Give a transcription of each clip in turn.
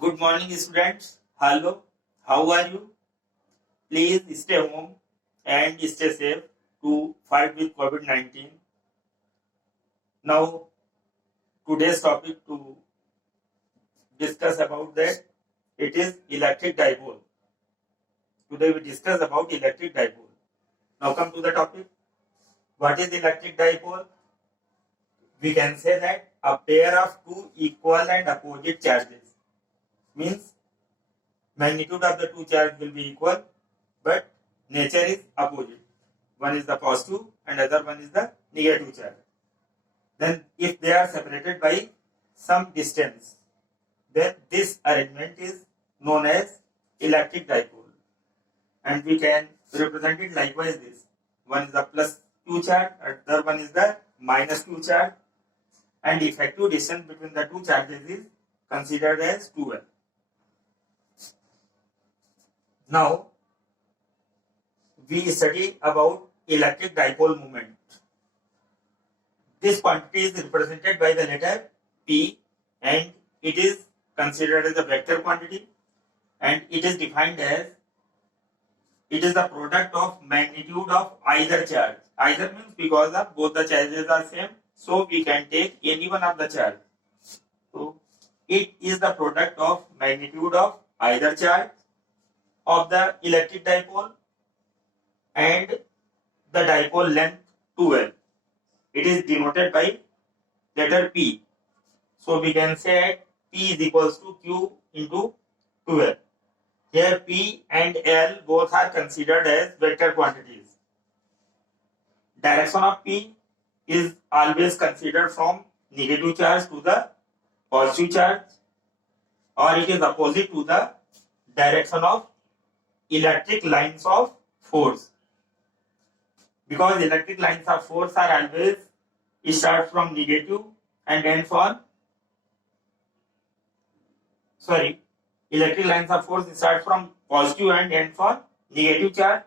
Good morning, students. Hello, how are you? Please stay home and stay safe to fight with COVID 19. Now, today's topic to discuss about that it is electric dipole. Today we discuss about electric dipole. Now come to the topic. What is electric dipole? We can say that a pair of two equal and opposite charges means magnitude of the two charges will be equal, but nature is opposite. One is the positive and other one is the negative charge. Then if they are separated by some distance, then this arrangement is known as electric dipole. And we can represent it likewise this. One is the plus Q charge, other one is the minus Q charge, and effective distance between the two charges is considered as 2L. Now, we study about electric dipole moment. This quantity is represented by the letter P and it is considered as a vector quantity, and it is defined as it is the product of magnitude of either charge. Either means because of both the charges are same, so we can take any one of the charge. So it is the product of magnitude of either charge of the electric dipole and the dipole length 2L. It is denoted by letter P. So we can say P is equals to Q into 2L. Here P and L both are considered as vector quantities. Direction of P is always considered from negative charge to the positive charge, or it is opposite to the direction of electric lines of force. Because electric lines of force are always start from negative and end for electric lines of force start from positive and end for negative charge.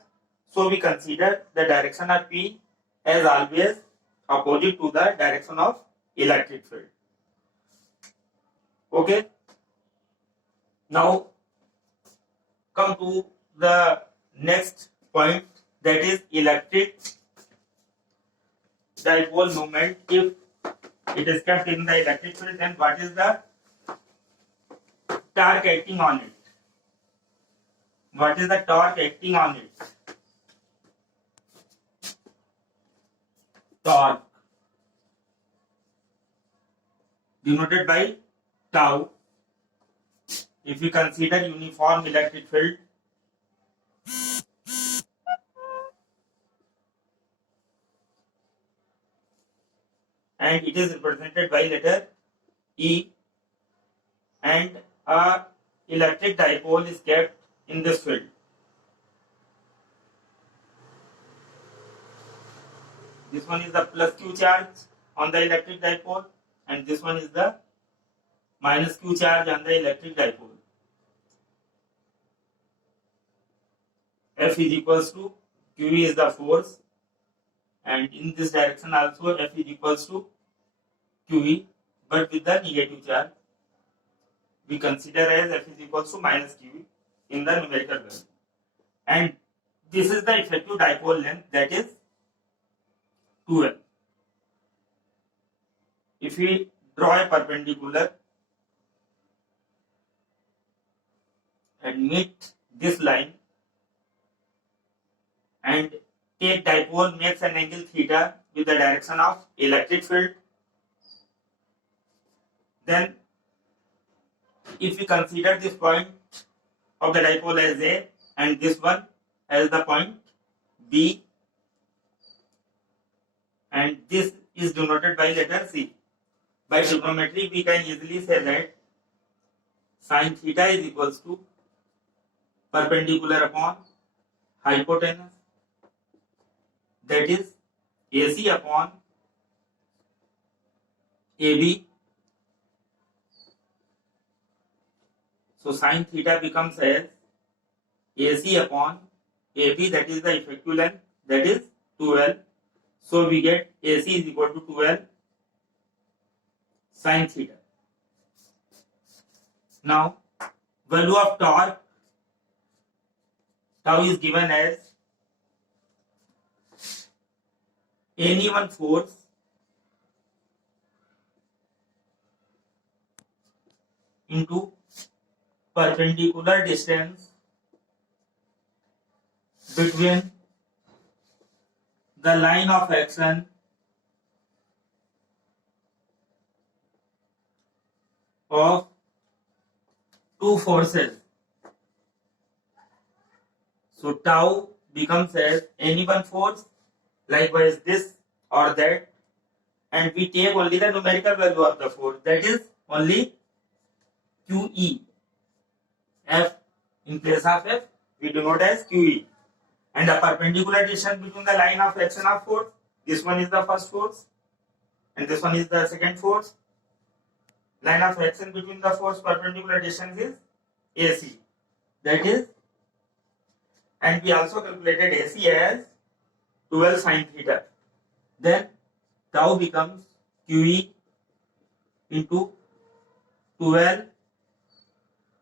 So we consider the direction of P as always opposite to the direction of electric field. Okay. Now come to the next point, that is electric dipole moment. If it is kept in the electric field, then what is the torque acting on it? What is the torque acting on it? Torque denoted by tau. If we consider uniform electric field, and it is represented by letter E, and a electric dipole is kept in this field. This one is the plus Q charge on the electric dipole, and this one is the minus Q charge on the electric dipole. F is equals to QE is the force, and in this direction also F is equals to QE, but with the negative charge. We consider as F is equals to minus QE in the numerical value. And this is the effective dipole length, that is 2L. If we draw a perpendicular and meet this line and take dipole makes an angle theta with the direction of electric field, then if we consider this point of the dipole as A and this one as the point B, and this is denoted by letter C. By trigonometry, we can easily say that sin theta is equals to perpendicular upon hypotenuse, that is AC upon AB. So sin theta becomes as AC upon AB, that is the effective length, that is 2L. So we get AC is equal to 2L sin theta. Now value of torque, tau is given as any one force into perpendicular distance between the line of action of two forces. So tau becomes as any one force, likewise this or that, and we take only the numerical value of the force, that is only QE. F in place of F we denote as QE. And the perpendicular distance between the line of action of force, this one is the first force and this one is the second force. Line of action between the force perpendicular distance is AC, that is, and we also calculated AC as 12 sin theta. Then tau becomes QE into 12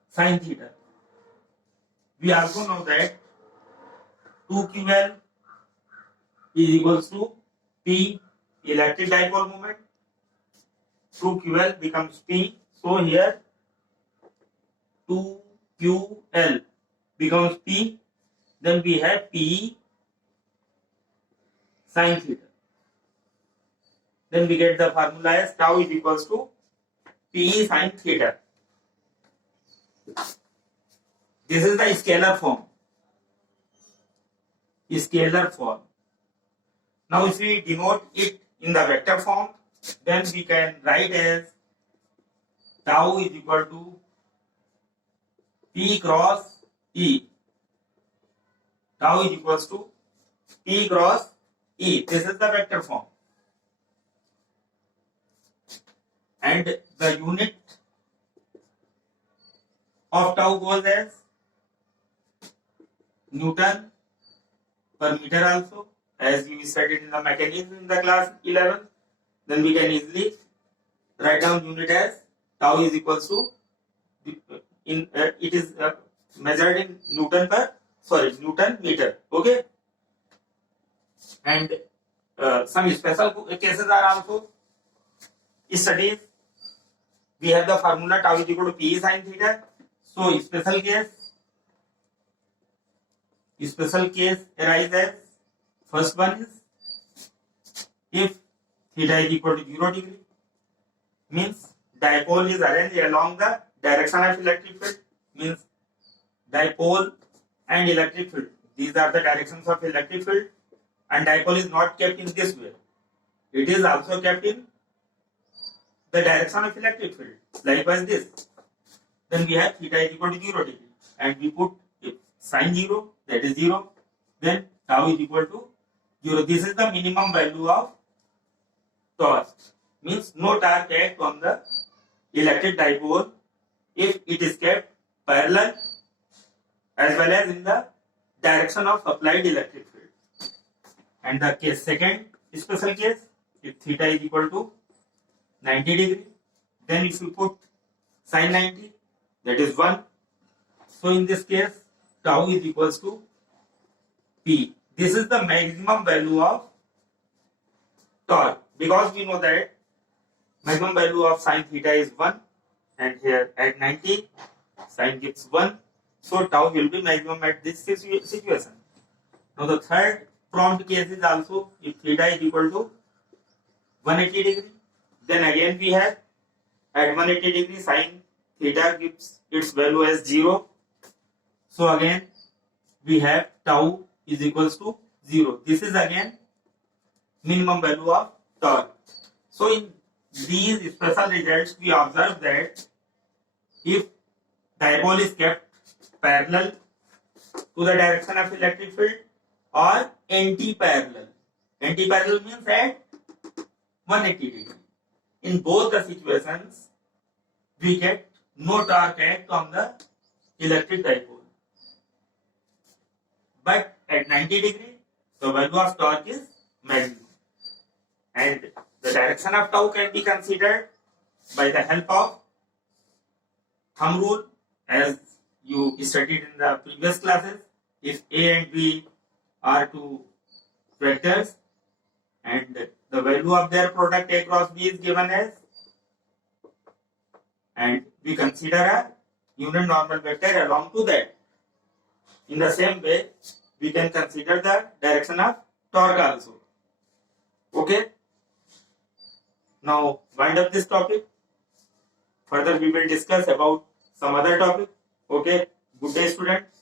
sin theta. We also know that 2QL is equals to P electric dipole moment. 2QL becomes P. So here 2QL becomes P. Then we have P sin theta. Then we get the formula as tau is equals to P sin theta. This is the scalar form. Scalar form. Now if we denote it in the vector form, then we can write as tau is equal to P cross E. Tau is equals to P cross E. This is the vector form. And the unit of tau goes as Newton per meter also, as we studied in the mechanism in the class 11. Then we can easily write down unit as tau is equals to it is measured in Newton meter. Okay, and some special cases are also studied. We have the formula tau is equal to P sin theta. So special case arises. First one is if theta is equal to 0 degree, means dipole is arranged along the direction of electric field, means dipole and electric field, these are the directions of electric field, and dipole is not kept in this way, it is also kept in the direction of electric field, likewise this. Then we have theta is equal to 0 degree and we put sin 0, that is 0, then tau is equal to 0. This is the minimum value of torque, means no torque act on the electric dipole if it is kept parallel as well as in the direction of applied electric field. And the second special case, if theta is equal to 90 degree, then if you put sin 90, that is 1. So in this case, tau is equals to P. This is the maximum value of torque, because we know that maximum value of sin theta is 1, and here at 90 sin gives 1, so tau will be maximum at this situation. Now the third prompt case is also if theta is equal to 180 degree, then again we have at 180 degree sin theta gives its value as 0, so again we have tau is equals to 0. This is again minimum value of torque. So in these special results we observe that if dipole is kept parallel to the direction of electric field or anti-parallel. Anti-parallel means at 180 degree. In both the situations, we get no torque act on the electric dipole. But at 90 degree, the value of torque is maximum. And the direction of tau can be considered by the help of thumb rule, as you studied in the previous classes. If A and B are two vectors and the value of their product A cross B is given as, and we consider a unit normal vector along to that. In the same way, we can consider the direction of torque also. Okay. Now wind up this topic. Further we will discuss about some other topic. Okay. Good day, students.